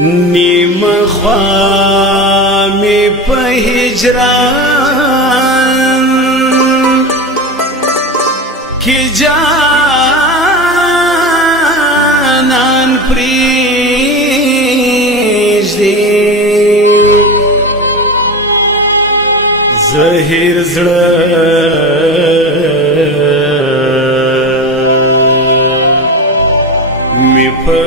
نیم خوا می په هجران کی جانان پریږدي زهیر زړه می په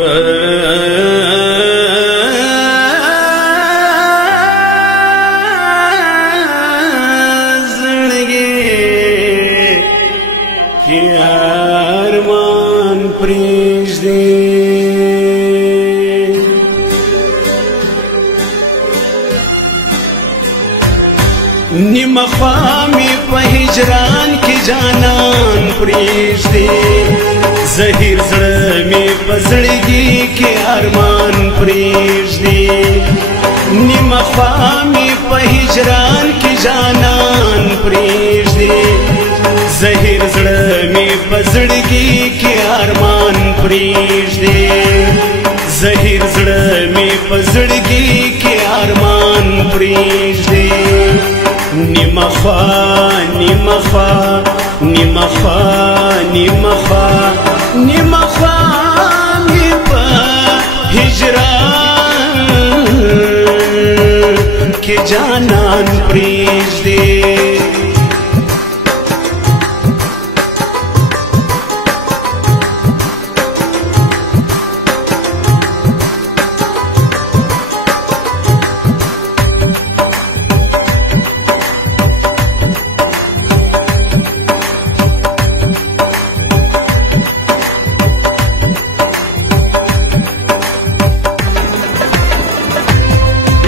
ارمان پریږدي نیم خوا می په هجران کې جانان پریږدي زهیر زړه می په زړګي کې ارمان پریږدي نیم خوا می په هجران کې جانان پریږدي زهیر زړه می په زړګي کې ارمان پریږدي زهیر زړه می په زړګي کې ارمان پریږدي نیم خوا نیم خوا نیم خوا نیم خوا نیم خوا می په هجران کې جانان پریږدي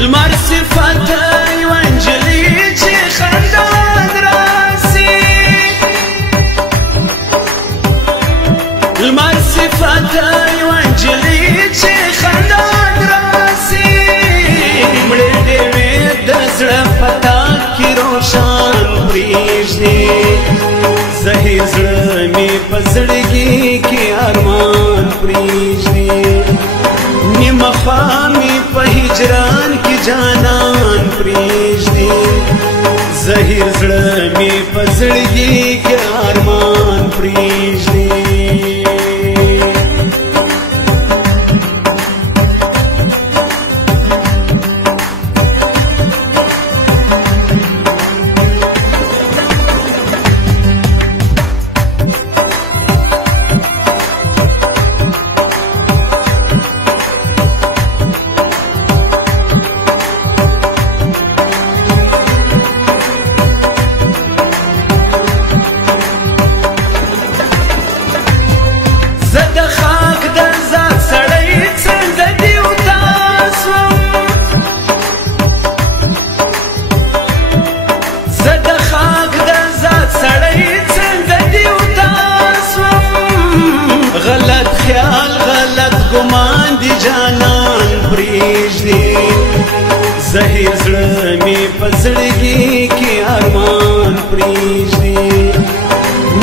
لمر صفت یو انجلی چې خندان راسي لمر صفت یو انجلی چې خندان راسي مړې دې د زړه پتا کې روشن پریږدي زهیر زړه می په زړګي کې ارمان پریږدي نیم خوا می په هجران کې جانان پریږدي زهیر زړه می په زړګي کې ارمان پریږدي غلط خیال غلط ګمان دی جانان پریږدي زهیر زړه می په زړګي کې ارمان پریږدي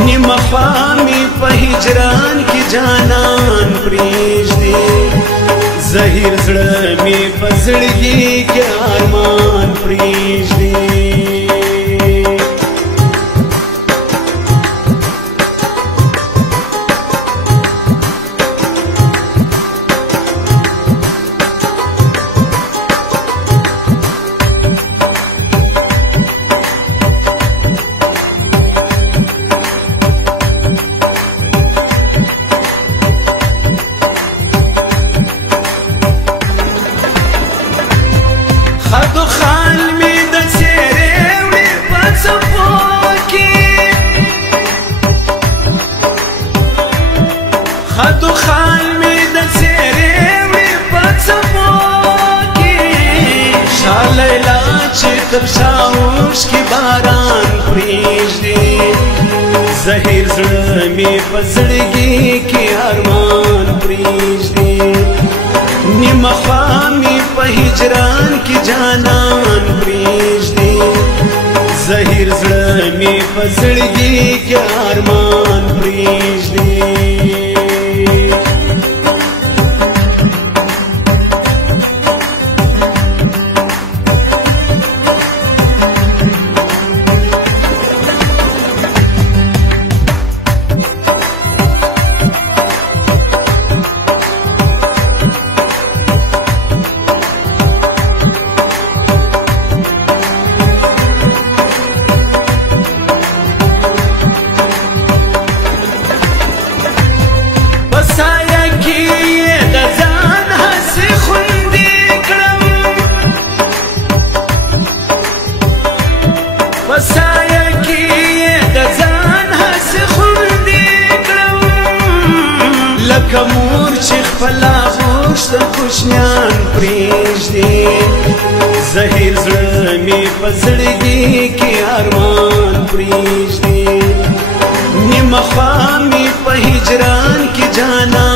نیم خوا می په هجران کې جانان پریږدي زهیر زړه می په زړګي کې ارمان پریږدي خدو خان می د سیرې وړې په څپو کې خدو خان می د سیرې وړې په څپو کې شالیلا چې تر شاوش کې باران پریږدي زهیر زړه می په زړګي کې ارمان پریږدي نیم خوا می په هجران کې جانان پریږدي زهیر زړه می په زړګي کې ارمان پریږدي پسایا کی د ځان هس خوندې کړم لکه مور چې خپل غوښت کوچنیان پرېږدي زهیر زړه مې په زړګي کې ارمان پرېږدي نیمه خوا مې په هجران کې جانا